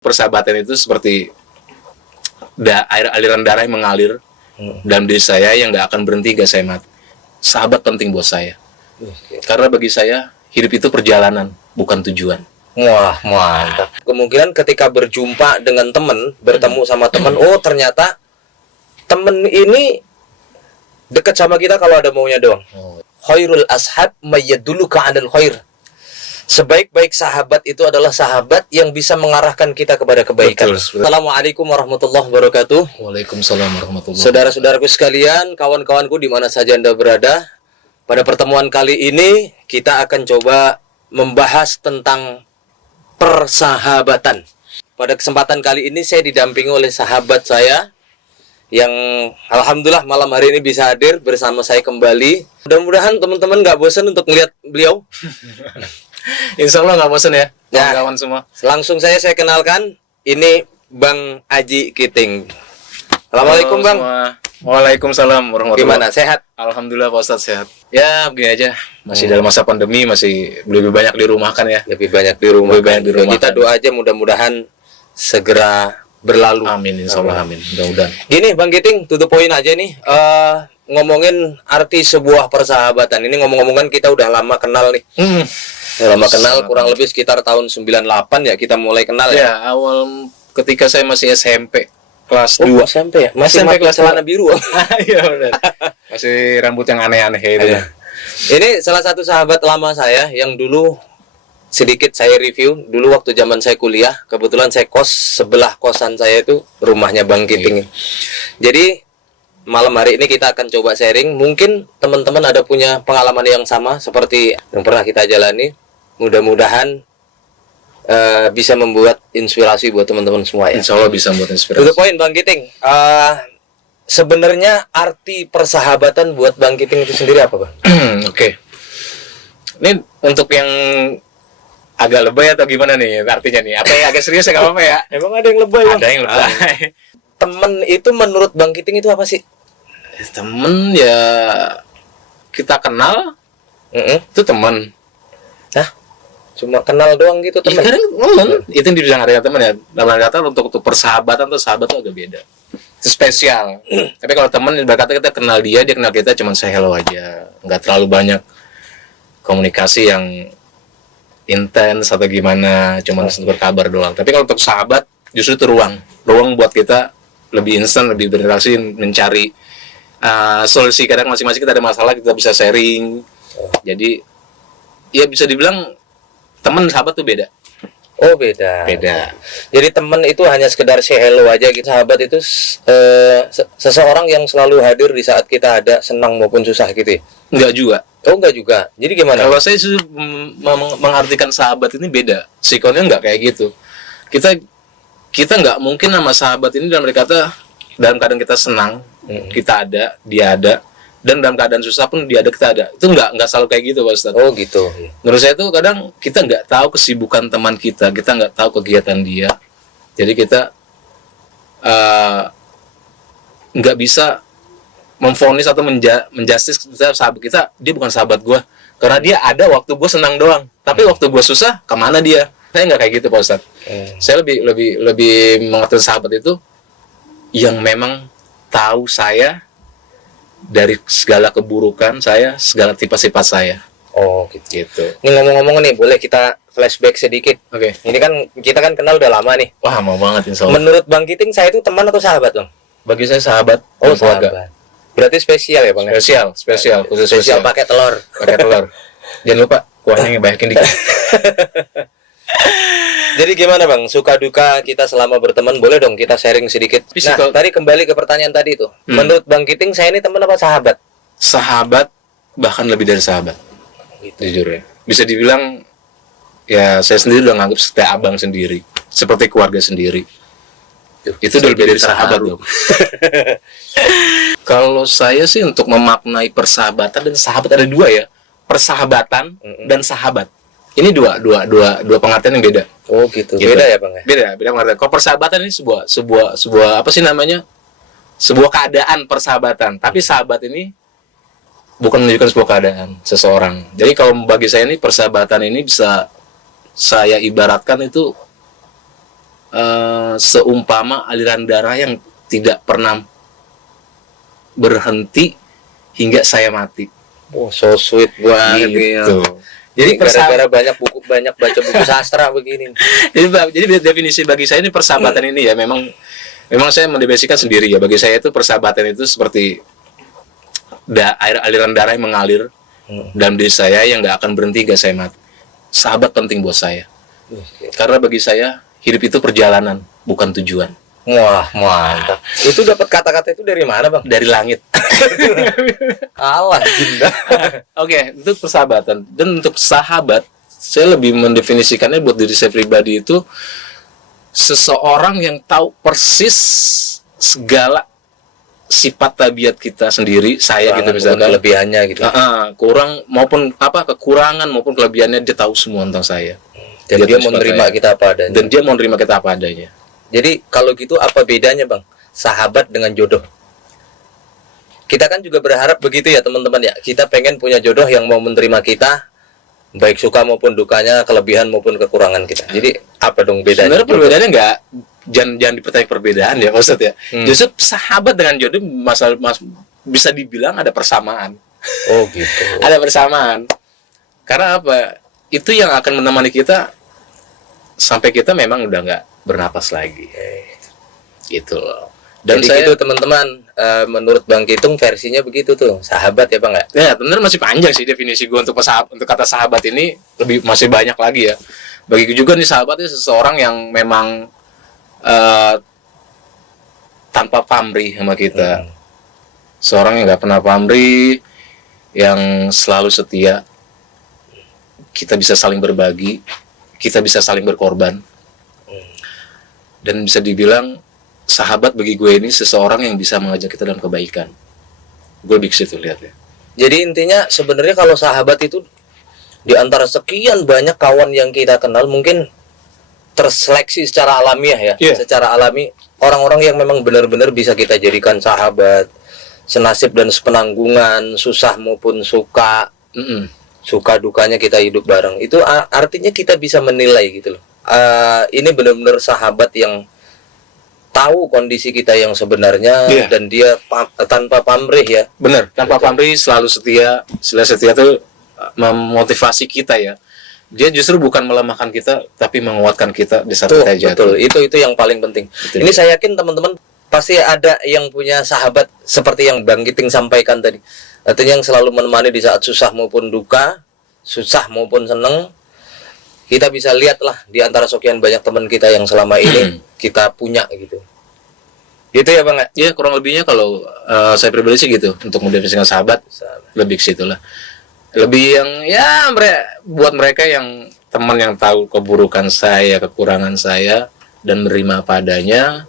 Persahabatan itu seperti aliran darah yang mengalir dalam diri saya yang nggak akan berhenti hingga saya mati. Sahabat penting buat saya. Karena bagi saya hidup itu perjalanan, bukan tujuan. Wah, mantap. Kemungkinan ketika berjumpa dengan teman, bertemu sama teman, oh ternyata teman ini dekat sama kita kalau ada maunya doang. Khairul ashab mayyaduluka 'alal khair. Sebaik-baik sahabat itu adalah sahabat yang bisa mengarahkan kita kepada kebaikan. Betul. Assalamualaikum warahmatullahi wabarakatuh. Waalaikumsalam warahmatullahi wabarakatuh. Saudara-saudaraku sekalian, kawan-kawanku di mana saja Anda berada, pada pertemuan kali ini kita akan coba membahas tentang persahabatan. Pada kesempatan kali ini saya didampingi oleh sahabat saya yang alhamdulillah malam hari ini bisa hadir bersama saya kembali. Mudah-mudahan teman-teman gak bosan untuk melihat beliau. Insya Allah nggak bosan ya, Ya. kawan-kawan semua. Langsung saya kenalkan, ini Bang Aji Kiting. Assalamualaikum Halo Bang. semua. Waalaikumsalam warahmatullahi Gimana, sehat? Alhamdulillah Pak Ustadz sehat. Ya begini aja, masih dalam masa pandemi, masih lebih banyak di rumah kan ya. Lebih banyak di rumah. Lebih banyak di rumah. Kita doa aja mudah-mudahan segera berlalu. Amin, insya Allah amin. Mudah-mudahan. Gini Bang Kiting, to the point aja nih. Ngomongin arti sebuah persahabatan. Ini ngomong-ngomongan kita udah lama kenal nih. Lama kenal, kurang lebih sekitar tahun 98 ya kita mulai kenal ya. Ya awal ketika saya masih SMP kelas 2. SMP ya? Masih SMP pakai kelas celana biru. Iya benar. Masih rambut yang aneh-aneh itu. Iya. Ini salah satu sahabat lama saya yang dulu sedikit saya review. Dulu waktu zaman saya kuliah, kebetulan saya kos sebelah kosan saya itu rumahnya Bang Kiting. Jadi malam hari ini kita akan coba sharing. Mungkin teman-teman ada punya pengalaman yang sama seperti yang pernah kita jalani. Mudah-mudahan bisa membuat inspirasi buat teman-teman semua ya. Insya Allah bisa buat To the inspirasi. point Bang Kiting, sebenarnya arti persahabatan buat Bang Kiting itu sendiri apa Bang? Oke. Ini untuk yang agak lebay atau gimana nih artinya nih? Apa yang agak serius ya nggak apa-apa ya? Emang ada yang lebay Bang? Ada yang lebay. Temen itu menurut Bang Kiting itu apa sih? Temen ya kita kenal itu teman. Cuma kenal doang gitu Ya, temen. kadang temen itu yang dibilang ada teman ya. Dalam kata untuk persahabatan atau sahabat itu agak beda. Itu spesial. Tapi kalau teman berkata kita kenal dia kenal kita cuma say hello aja. Nggak terlalu banyak komunikasi yang intens atau gimana, cuma berkabar doang. Tapi kalau untuk sahabat justru itu ruang buat kita lebih instan, lebih berinteraksi, mencari solusi. Kadang masing-masing kita ada masalah, kita bisa sharing. Jadi ya bisa dibilang teman sahabat tuh beda. Oh beda. Jadi temen itu hanya sekedar say hello aja gitu. Sahabat itu seseorang yang selalu hadir di saat kita ada senang maupun susah gitu ya? Enggak juga. Oh enggak juga. Jadi gimana? Kalau saya sih mengartikan sahabat ini beda. Sikonnya enggak kayak gitu. Kita nggak mungkin sama sahabat ini dalam kata dalam keadaan kita senang, kita ada, dia ada, dan dalam keadaan susah pun dia ada, kita ada. Itu nggak selalu kayak gitu Pak Ustadz. Oh gitu. Menurut saya tuh kadang kita nggak tahu kesibukan teman kita nggak tahu kegiatan dia. Jadi kita nggak bisa memvonis atau menjustis sahabat kita, dia bukan sahabat gue karena dia ada waktu gue senang doang, tapi waktu gue susah kemana dia. Saya nggak kayak gitu Pak Ustadz. Saya lebih mengerti sahabat itu yang memang tahu saya dari segala keburukan saya, segala sifat saya. Oh gitu. Gitu. Ini ngomong-ngomong nih, boleh kita flashback sedikit? Oke. Ini kan kita kan kenal udah lama nih. Wah, mau banget insya Allah. Menurut Bang Kiting saya itu teman atau sahabat Bang? Bagi saya sahabat. Oh dan keluarga. sahabat. Berarti spesial ya Bang? Spesial, khusus Spesial pakai telur. pakai telur. Jangan lupa kuahnya banyakin dikit. Jadi gimana Bang, suka duka kita selama berteman, boleh dong kita sharing sedikit. Nah, tadi kembali ke pertanyaan tadi itu. Menurut Bang Kiting, saya ini teman apa sahabat? Sahabat, bahkan lebih dari sahabat. Gitu. Jujur ya. Bisa dibilang, ya saya sendiri udah nganggap seperti abang sendiri. Seperti keluarga sendiri. Itu udah lebih dari sahabat dong. Kalau saya sih untuk memaknai persahabatan dan sahabat ada dua ya. Persahabatan dan sahabat. Ini dua pengertian yang beda. Oh gitu. Beda ya Bang ya? Beda pengertian. Kalau persahabatan ini sebuah apa sih namanya? Sebuah keadaan persahabatan. Tapi sahabat ini bukan menunjukkan sebuah keadaan seseorang. Jadi kalau bagi saya ini persahabatan ini bisa saya ibaratkan itu seumpama aliran darah yang tidak pernah berhenti hingga saya mati. Oh, so sweet banget Gitu. ya. Jadi gara-gara banyak baca buku sastra begini. Jadi definisi bagi saya ini persahabatan ini ya memang saya mendefinisikan sendiri ya. Bagi saya itu persahabatan itu seperti aliran darah yang mengalir dalam diri saya yang nggak akan berhenti hingga saya mati. Sahabat penting buat saya. Karena bagi saya hidup itu perjalanan, bukan tujuan. Wah, mantap. Itu dapat kata-kata itu dari mana, Bang? Dari langit. Allah, jinda. Oke, itu persahabatan. Dan untuk sahabat, saya lebih mendefinisikannya buat diri saya pribadi itu seseorang yang tahu persis segala sifat tabiat kita sendiri, saya gitu misalkan, kelebihannya gitu. Kurang maupun kekurangan maupun kelebihannya, dia tahu semua tentang saya. Dan dia mau menerima kita apa adanya. Dan dia mau menerima kita apa adanya. Jadi kalau gitu apa bedanya, Bang? Sahabat dengan jodoh. Kita kan juga berharap begitu ya, teman-teman ya. Kita pengen punya jodoh yang mau menerima kita, baik suka maupun dukanya, kelebihan maupun kekurangan kita. Jadi apa dong bedanya? Sebenarnya perbedaannya jangan dipertanyakan perbedaan ya, Ustaz ya. Justru sahabat dengan jodoh bisa dibilang ada persamaan. Oh gitu. Ada persamaan. Karena apa? Itu yang akan menemani kita sampai kita memang udah nggak bernapas lagi. Gitu loh. Dan jadi gitu teman-teman, menurut Bang Kitung versinya begitu tuh, sahabat ya Bang ya? Ya benar, masih panjang sih definisi gue untuk kata sahabat ini, masih banyak lagi ya. Bagi gue juga nih, sahabat itu seseorang yang memang tanpa pamrih sama kita. Seorang yang nggak pernah pamrih, yang selalu setia. Kita bisa saling berbagi, kita bisa saling berkorban. Dan bisa dibilang sahabat bagi gue ini seseorang yang bisa mengajak kita dalam kebaikan. Gue lebih ke situ lihatnya. Jadi intinya sebenarnya kalau sahabat itu di antara sekian banyak kawan yang kita kenal, mungkin terseleksi secara alamiah ya. Secara alami orang-orang yang memang benar-benar bisa kita jadikan sahabat, senasib dan sepenanggungan, susah maupun suka, suka dukanya kita hidup bareng. Itu artinya kita bisa menilai gitu loh. Ini benar-benar sahabat yang tahu kondisi kita yang sebenarnya, dan dia tanpa pamrih ya. Benar, tanpa pamrih, selalu setia. Selalu setia itu memotivasi kita ya. Dia justru bukan melemahkan kita, tapi menguatkan kita di saat kita jatuh. Betul, itu yang paling penting. Ini saya yakin teman-teman pasti ada yang punya sahabat seperti yang Bang Kiting sampaikan tadi. Artinya yang selalu menemani di saat susah maupun duka, susah maupun seneng. Kita bisa lihatlah di antara sekian banyak teman kita yang selama ini kita punya gitu. Gitu ya Bang? Iya, kurang lebihnya kalau saya pribadi sih gitu. Untuk mendefinisikan sahabat, lebih ke situ lah. Lebih yang ya buat mereka yang teman yang tahu keburukan saya, kekurangan saya, dan menerima apa adanya.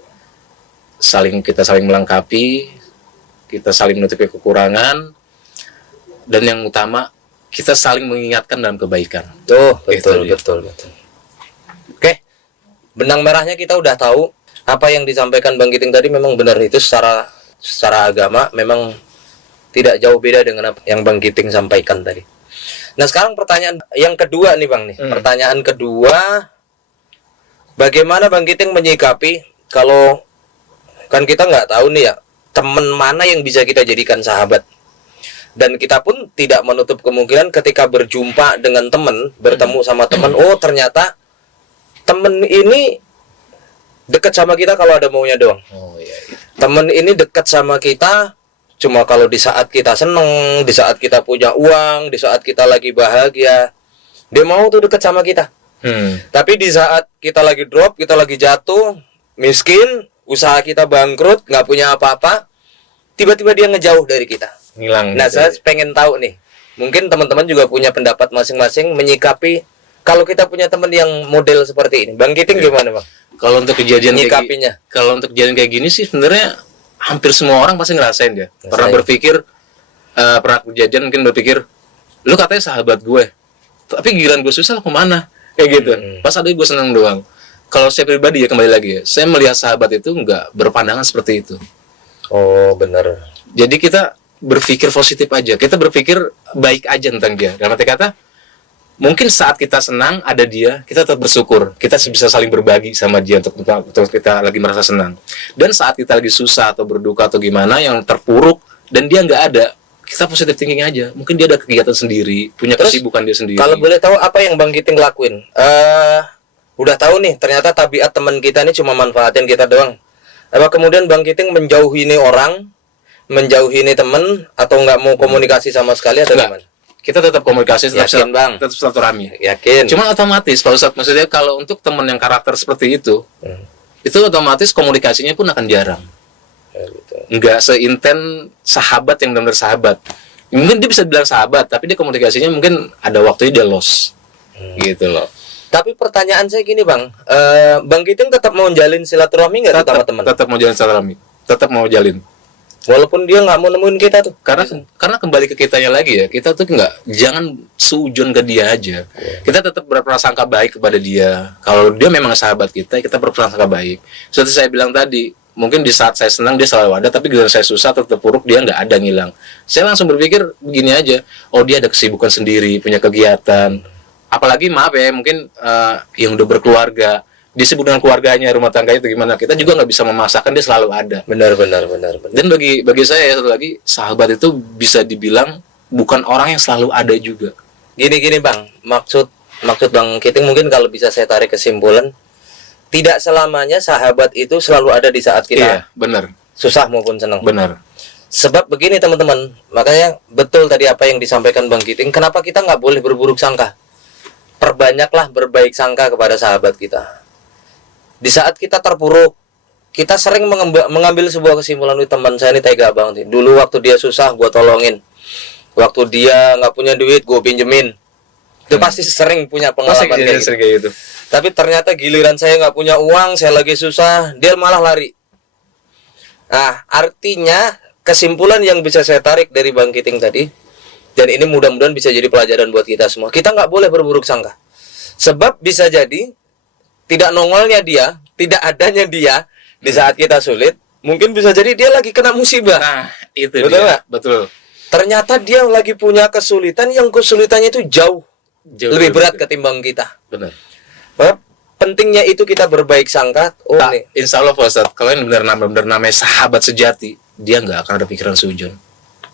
Kita saling melengkapi, kita saling menutupi kekurangan, dan yang utama kita saling mengingatkan dalam kebaikan. Betul. Oke, benang merahnya kita udah tahu. Apa yang disampaikan Bang Kiting tadi memang benar, itu secara agama memang tidak jauh beda dengan apa yang Bang Kiting sampaikan tadi. Nah sekarang pertanyaan yang kedua nih Bang nih. Pertanyaan kedua, bagaimana Bang Kiting menyikapi kalau kan kita nggak tahu nih ya, teman mana yang bisa kita jadikan sahabat. Dan kita pun tidak menutup kemungkinan ketika berjumpa dengan teman, bertemu sama teman, oh ternyata teman ini dekat sama kita kalau ada maunya doang. Teman ini dekat sama kita cuma kalau di saat kita seneng, di saat kita punya uang, di saat kita lagi bahagia, dia mau tuh dekat sama kita. Tapi di saat kita lagi drop, kita lagi jatuh, miskin, usaha kita bangkrut, nggak punya apa-apa, tiba-tiba dia ngejauh dari kita. Ngilang. Nah, saya pengen tahu nih, mungkin teman-teman juga punya pendapat masing-masing menyikapi kalau kita punya teman yang model seperti ini. Bang Kiting gimana Bang? Kalau untuk kejadian menyikapinya? Kalau untuk kejadian kayak gini sih sebenarnya hampir semua orang pasti ngerasain ya. Pernah berpikir, pernah kejadian mungkin berpikir, lu katanya sahabat gue, tapi giliran gue susah lu kemana? Kayak gitu. Pas ada gue seneng doang. Kalau saya pribadi ya, kembali lagi ya, saya melihat sahabat itu nggak berpandangan seperti itu. Oh benar. Jadi kita berpikir positif aja, kita berpikir baik aja tentang dia. Dalam arti kata, mungkin saat kita senang ada dia, kita tetap bersyukur, kita bisa saling berbagi sama dia untuk kita lagi merasa senang. Dan saat kita lagi susah atau berduka atau gimana yang terpuruk dan dia nggak ada, kita positive thinking aja. Mungkin dia ada kegiatan sendiri, punya Terus, kesibukan dia sendiri. Kalau boleh tahu apa yang Bang Kiting lakuin? Udah tahu nih, ternyata tabiat teman kita ini cuma manfaatin kita doang. Apa kemudian Bang Kiting menjauhi ini orang, menjauhi ini teman, atau nggak mau komunikasi sama sekali atau Nggak. gimana? Kita tetap komunikasi, Yakin, Bang? tetap silaturahmi. Yakin. Cuman otomatis Pak Ustadz, maksudnya kalau untuk teman yang karakter seperti itu, itu otomatis komunikasinya pun akan jarang. Ya, gitu. Nggak seinten sahabat yang benar-benar sahabat. Mungkin dia bisa bilang sahabat, tapi dia komunikasinya mungkin ada waktunya dia lost. Gitu loh. Tapi pertanyaan saya gini Bang, Bang Kiting tetap mau jalin silaturahmi nggak tuh sama teman? Tetap mau jalin silaturahmi. Tetap mau jalin. Walaupun dia nggak mau nemuin kita tuh. Karena kembali ke kitanya lagi ya, kita tuh jangan seujon ke dia aja. Kita tetap berprasangka baik kepada dia. Kalau dia memang sahabat kita berprasangka baik. Seperti saya bilang tadi, mungkin di saat saya senang dia selalu ada, tapi kalau saya susah atau terpuruk dia nggak ada, ngilang. Saya langsung berpikir begini aja, oh dia ada kesibukan sendiri, punya kegiatan. Apalagi maaf ya, mungkin yang udah berkeluarga, dia sibuk dengan keluarganya, rumah tangganya itu gimana, kita juga nggak bisa memaksakan, dia selalu ada. Benar. Dan bagi saya satu lagi, sahabat itu bisa dibilang bukan orang yang selalu ada juga. Gini Bang, maksud Bang Kiting mungkin kalau bisa saya tarik kesimpulan, tidak selamanya sahabat itu selalu ada di saat kita Iya, benar. susah maupun senang. Benar. Sebab begini teman-teman, makanya betul tadi apa yang disampaikan Bang Kiting, kenapa kita nggak boleh berburuk sangka? Perbanyaklah berbaik sangka kepada sahabat kita. Di saat kita terpuruk, kita sering mengambil sebuah kesimpulan, teman saya ini tega banget. Dulu waktu dia susah, gue tolongin. Waktu dia nggak punya duit, gue pinjemin. Itu pasti sering punya pengalaman kayak gitu. Tapi ternyata giliran saya nggak punya uang, saya lagi susah, dia malah lari. Nah, artinya kesimpulan yang bisa saya tarik dari Bang Kiting tadi, dan ini mudah-mudahan bisa jadi pelajaran buat kita semua. Kita nggak boleh berburuk sangka. Sebab bisa jadi tidak nongolnya dia, tidak adanya dia di saat kita sulit, mungkin bisa jadi dia lagi kena musibah. Nah, itu Betul dia. nggak? Betul. Ternyata dia lagi punya kesulitan yang kesulitannya itu jauh lebih berat ketimbang kita. Benar. Pentingnya itu kita berbaik sangka. Oh nih, Insya Allah Pak Ustadz, kalau yang benar-benar namanya sahabat sejati, dia nggak akan ada pikiran seujon.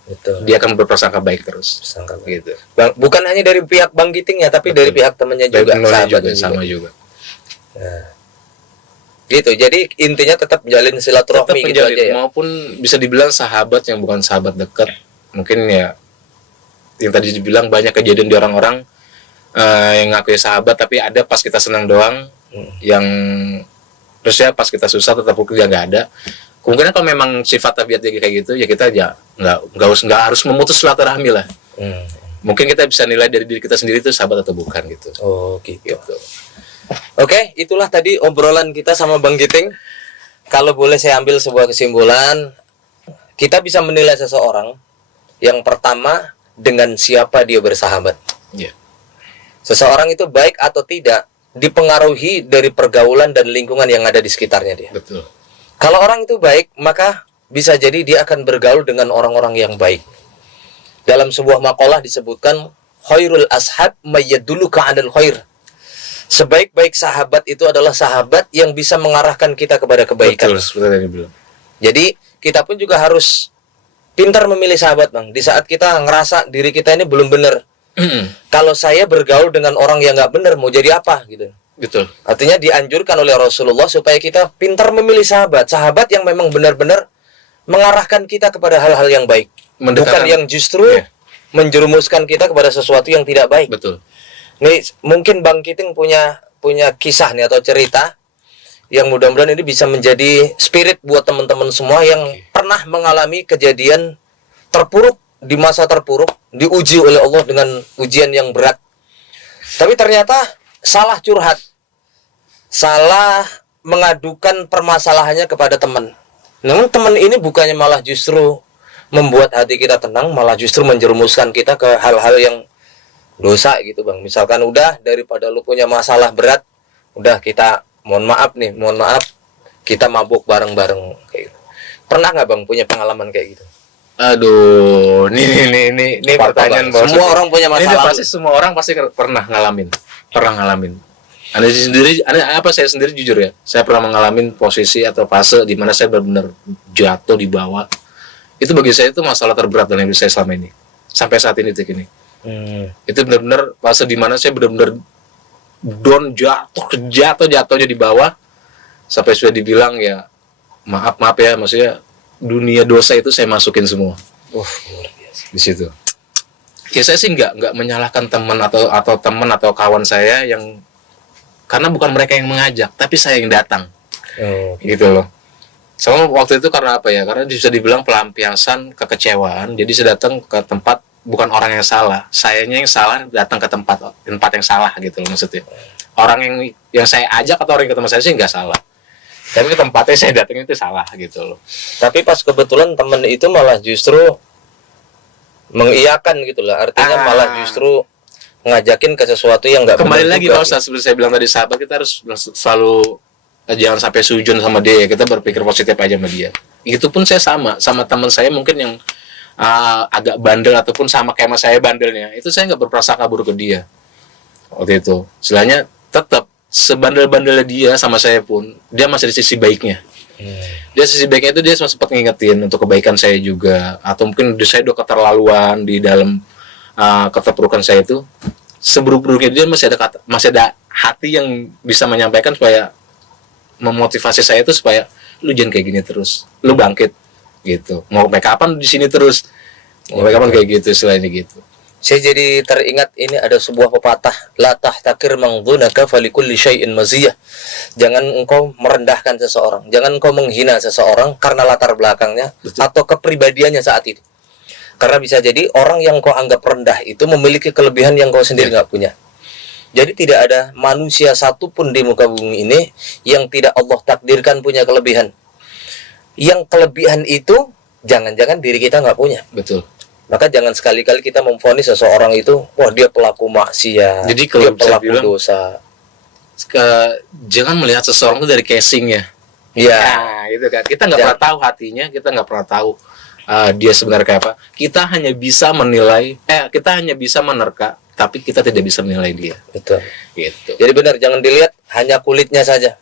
betul. Dia akan berprasangka baik terus. Sangka Gitu. bukan hanya dari pihak Bang Kiting ya, tapi dari pihak temannya juga, sahabatnya juga. Sama juga. Nah, gitu. Jadi intinya tetap menjalin Tetap silaturahmi gitu menjalin, aja ya. maupun bisa dibilang sahabat yang bukan sahabat dekat. Mungkin ya yang tadi dibilang banyak kejadian di orang-orang yang ngaku sahabat tapi ada pas kita senang doang, yang terus ya pas kita susah tetap dia nggak ada. Kemungkinan kalau memang sifat tabiat dia kayak gitu ya kita aja nggak harus memutus silaturahmi lah. Mungkin kita bisa nilai dari diri kita sendiri itu sahabat atau bukan gitu. Oh gitu. Oke, itulah tadi obrolan kita sama Bang Kiting. Kalau boleh saya ambil sebuah kesimpulan, kita bisa menilai seseorang yang pertama dengan siapa dia bersahabat. Yeah. Seseorang itu baik atau tidak dipengaruhi dari pergaulan dan lingkungan yang ada di sekitarnya dia. Betul. Kalau orang itu baik, maka bisa jadi dia akan bergaul dengan orang-orang yang baik. Dalam sebuah makalah disebutkan, khairul ashab mayyaduluka 'alal khair. Sebaik-baik sahabat itu adalah sahabat yang bisa mengarahkan kita kepada kebaikan. Betul, seperti yang dibilang. Jadi kita pun juga harus pintar memilih sahabat, Bang. Di saat kita ngerasa diri kita ini belum benar. Kalau saya bergaul dengan orang yang nggak benar, mau jadi apa gitu. Betul. Artinya dianjurkan oleh Rasulullah supaya kita pintar memilih sahabat. Sahabat yang memang benar-benar mengarahkan kita kepada hal-hal yang baik. Bukan yang justru menjerumuskan kita kepada sesuatu yang tidak baik. Betul. Nih, mungkin Bang Kiting punya kisah nih atau cerita yang mudah-mudahan ini bisa menjadi spirit buat teman-teman semua yang pernah mengalami kejadian terpuruk di masa terpuruk, diuji oleh Allah dengan ujian yang berat. Tapi ternyata salah curhat, salah mengadukan permasalahannya kepada teman. Namun teman ini bukannya malah justru membuat hati kita tenang, malah justru menjerumuskan kita ke hal-hal yang dosa gitu, Bang. Misalkan udah daripada lu punya masalah berat, udah kita mohon maaf kita mabuk bareng-bareng kayak gitu. Pernah nggak, Bang, punya pengalaman kayak gitu? Aduh, ini pertanyaan Apa-apa. bos. Semua orang punya Ini masalah. pasti semua orang pasti pernah ngalamin. Anda sendiri, saya sendiri jujur ya, saya pernah mengalami posisi atau fase di mana saya benar-benar jatuh di bawah. Itu bagi saya itu masalah terberat dalam hidup saya selama ini, sampai saat ini detik ini. Itu benar-benar fase di mana saya benar-benar down, jatuhnya di bawah, sampai sudah dibilang ya maaf ya, maksudnya dunia dosa itu saya masukin semua. Luar biasa. Di situ. Ya saya sih nggak menyalahkan teman atau teman atau kawan saya yang, karena bukan mereka yang mengajak, tapi saya yang datang. Gitu loh. Sama waktu itu karena apa ya? Karena bisa dibilang pelampiasan kekecewaan. Jadi saya datang ke tempat bukan orang yang salah, sayanya yang salah datang ke tempat yang salah gitu loh maksudnya. Orang yang saya ajak atau orang yang ketemu saya sih nggak salah. Tapi ke tempatnya saya datang itu salah gitu loh. Tapi pas kebetulan temen itu malah justru mengiyakan gitu lah. Artinya malah justru ngajakin ke sesuatu yang nggak Kembali benar lagi juga, Pak Ustaz, seperti saya bilang tadi, sahabat kita harus selalu jangan sampai sujud sama dia. Kita berpikir positif aja sama dia. Itu pun saya sama teman saya mungkin yang agak bandel ataupun sama kayak sama saya bandelnya. Itu saya nggak berprasangka buruk ke dia. Waktu itu, istilahnya tetap sebandel-bandelnya dia sama saya pun, dia masih di sisi baiknya. Dia sisi baiknya itu dia sempat ngingetin untuk kebaikan saya juga, atau mungkin saya udah keterlaluan di dalam keterpurukan saya itu. Seburuk-buruknya dia masih ada hati yang bisa menyampaikan supaya memotivasi saya itu supaya lu jangan kayak gini terus, lu bangkit gitu. Mau sampai kapan di sini terus? Mau sampai kapan kayak gitu, selainnya gitu. Saya jadi teringat ini ada sebuah pepatah, la tahtakir mangdunaka falikulli syai'in maziyah. Jangan engkau merendahkan seseorang, jangan engkau menghina seseorang karena latar belakangnya. Betul. Atau kepribadiannya saat ini. Karena bisa jadi orang yang kau anggap rendah itu memiliki kelebihan yang kau sendiri nggak punya. Jadi tidak ada manusia satupun di muka bumi ini yang tidak Allah takdirkan punya kelebihan. Yang kelebihan itu jangan-jangan diri kita nggak punya. Betul. Maka jangan sekali-kali kita memvonis seseorang itu, wah dia pelaku maksiat, jadi kalau dia pelaku bilang, dosa. Jangan melihat seseorang itu dari casingnya. Iya. Nah, gitu kan. Kita nggak pernah tahu hatinya, kita nggak pernah tahu dia sebenarnya kayak apa. Kita hanya bisa menilai, kita hanya bisa menerka, tapi kita tidak bisa menilai dia. Betul. Gitu. Jadi benar, jangan dilihat hanya kulitnya saja.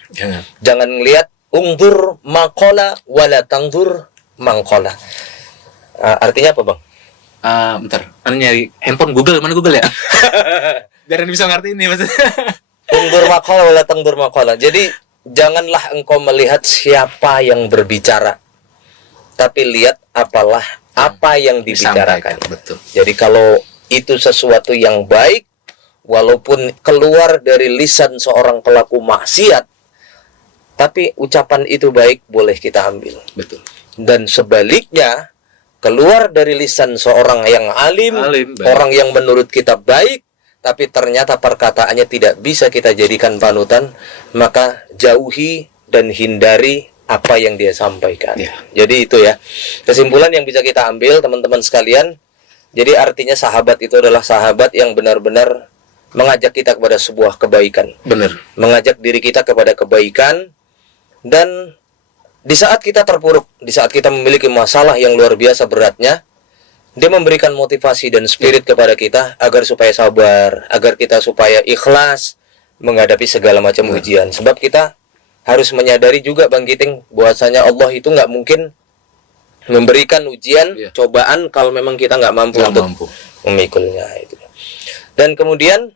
Jangan lihat ungdur maqala wala tangdur mangqala. Artinya apa, Bang? Bentar, nyari handphone Google, mana Google ya? Biar bisa ngerti ini maksudnya. Ungdur maqala wala tangdur maqala. Jadi janganlah engkau melihat siapa yang berbicara, tapi lihat apa yang dibicarakan. Betul. Jadi kalau itu sesuatu yang baik, walaupun keluar dari lisan seorang pelaku maksiat, tapi ucapan itu baik, boleh kita ambil. Betul. Dan sebaliknya, keluar dari lisan seorang yang alim orang yang menurut kita baik, tapi ternyata perkataannya tidak bisa kita jadikan panutan, maka jauhi dan hindari apa yang dia sampaikan. Jadi itu ya, kesimpulan yang bisa kita ambil teman-teman sekalian. Jadi artinya sahabat itu adalah sahabat yang benar-benar mengajak kita kepada sebuah kebaikan. Benar. Mengajak diri kita kepada kebaikan. Dan di saat kita terpuruk, di saat kita memiliki masalah yang luar biasa beratnya, dia memberikan motivasi dan spirit kepada kita agar supaya sabar, agar kita supaya ikhlas menghadapi segala macam ujian. Sebab kita harus menyadari juga, Bang Giting, bahwasanya Allah itu nggak mungkin memberikan ujian, cobaan kalau memang kita nggak mampu untuk memikulnya. Itu. Dan kemudian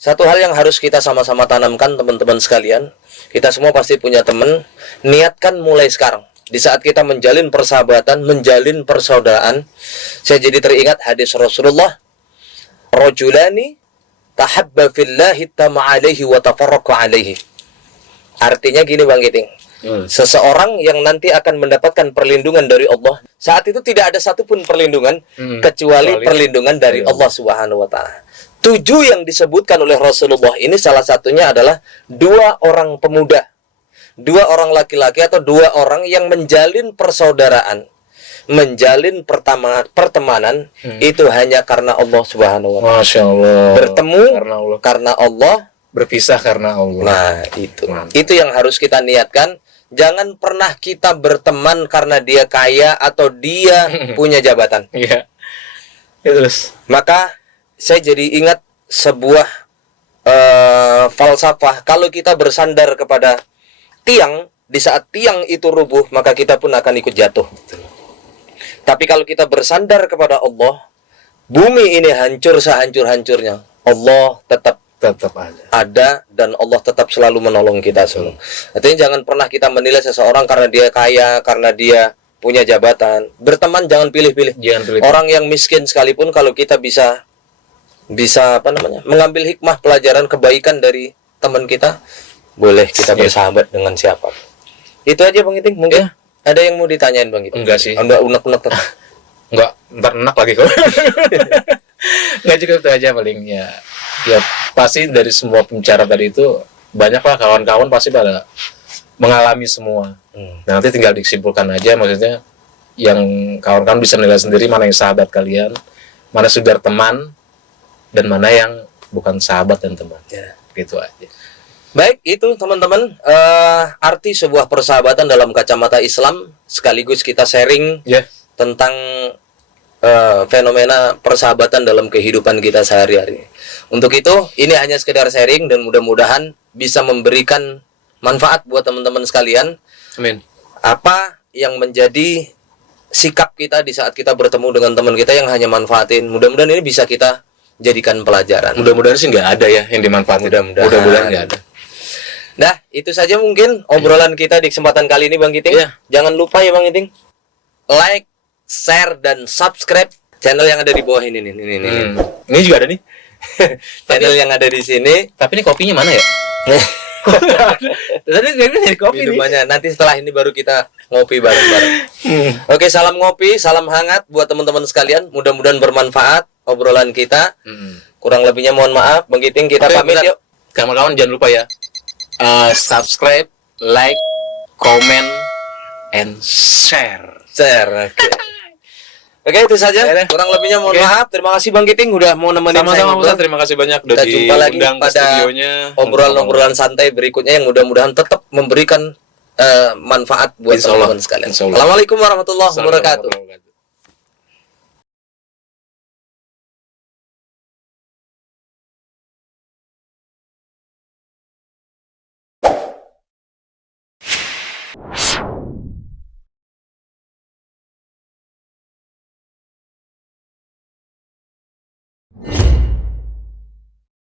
satu hal yang harus kita sama-sama tanamkan, teman-teman sekalian, kita semua pasti punya teman, niatkan mulai sekarang. Di saat kita menjalin persahabatan, menjalin persaudaraan, saya jadi teringat hadis Rasulullah, rajulani tahabba fillahi tama'alaihi wa tafarraqa alaihi. Artinya gini, Bang Giting, seseorang yang nanti akan mendapatkan perlindungan dari Allah, saat itu tidak ada satupun perlindungan kecuali perlindungan dari Allah Subhanahu wa Ta'ala. 7 yang disebutkan oleh Rasulullah ini salah satunya adalah 2 orang pemuda, 2 orang laki-laki atau 2 orang yang menjalin persaudaraan, menjalin pertemanan itu hanya karena Allah Subhanahu wa Ta'ala. Masya Allah. Bertemu karena Allah, berpisah karena Allah. Nah, itu yang harus kita niatkan Jangan pernah kita berteman karena dia kaya atau dia punya jabatan. Iya. Ya, terus. Maka saya jadi ingat sebuah falsafah. Kalau kita bersandar kepada tiang, di saat tiang itu rubuh, maka kita pun akan ikut jatuh. Tapi kalau kita bersandar kepada Allah, bumi ini hancur sehancur-hancurnya, Allah tetap ada dan Allah tetap selalu menolong kita semua. Artinya jangan pernah kita menilai seseorang karena dia kaya, karena dia punya jabatan. Berteman jangan pilih-pilih. Orang yang miskin sekalipun, kalau kita bisa mengambil hikmah pelajaran kebaikan dari teman kita, boleh kita bersahabat dengan siapa. Itu aja Bang Iting. Mungkin ada yang mau ditanyain Bang Iting? Enggak sih. Enggak unek-unek. Enggak, ntar enak lagi kok. Enggak, juga itu aja paling ya. Ya pasti dari semua pembicara tadi itu banyaklah kawan-kawan pasti pada mengalami semua. Nah, nanti tinggal disimpulkan aja, maksudnya yang kawan-kawan bisa menilai sendiri mana yang sahabat kalian, mana sekedar teman, dan mana yang bukan sahabat dan teman. Ya, gitu aja. Baik, itu teman-teman arti sebuah persahabatan dalam kacamata Islam, sekaligus kita sharing tentang fenomena persahabatan dalam kehidupan kita sehari-hari. Untuk itu, ini hanya sekedar sharing dan mudah-mudahan bisa memberikan manfaat buat teman-teman sekalian. Amin. Apa yang menjadi sikap kita di saat kita bertemu dengan teman kita yang hanya manfaatin, mudah-mudahan ini bisa kita jadikan pelajaran. Mudah-mudahan sih nggak ada ya yang dimanfaatin. Mudah-mudahan nggak ada. Nah, itu saja mungkin obrolan kita di kesempatan kali ini Bang Iting. Jangan lupa ya Bang Iting, like, share, dan subscribe channel yang ada di bawah ini nih. Ini juga ada nih. Channel yang ada di sini. Tapi ini kopinya mana ya? Tadi dari kopi minumannya. Nanti setelah ini baru kita ngopi bareng-bareng. Oke, salam ngopi, salam hangat buat teman-teman sekalian. Mudah-mudahan bermanfaat obrolan kita. Kurang lebihnya mohon maaf. Bang Iting, kita pamit yuk. Kawan-kawan jangan lupa ya. Subscribe, like, comment, and share. Oke, itu saja. Kurang lebihnya mohon maaf. Terima kasih Bang Iting udah mau nemenin saya. Sama-sama, terima kasih banyak udah diundang ke studionya. Obrolan-obrolan santai berikutnya yang mudah-mudahan tetap memberikan manfaat buat teman-teman sekalian. Assalamualaikum warahmatullahi wabarakatuh.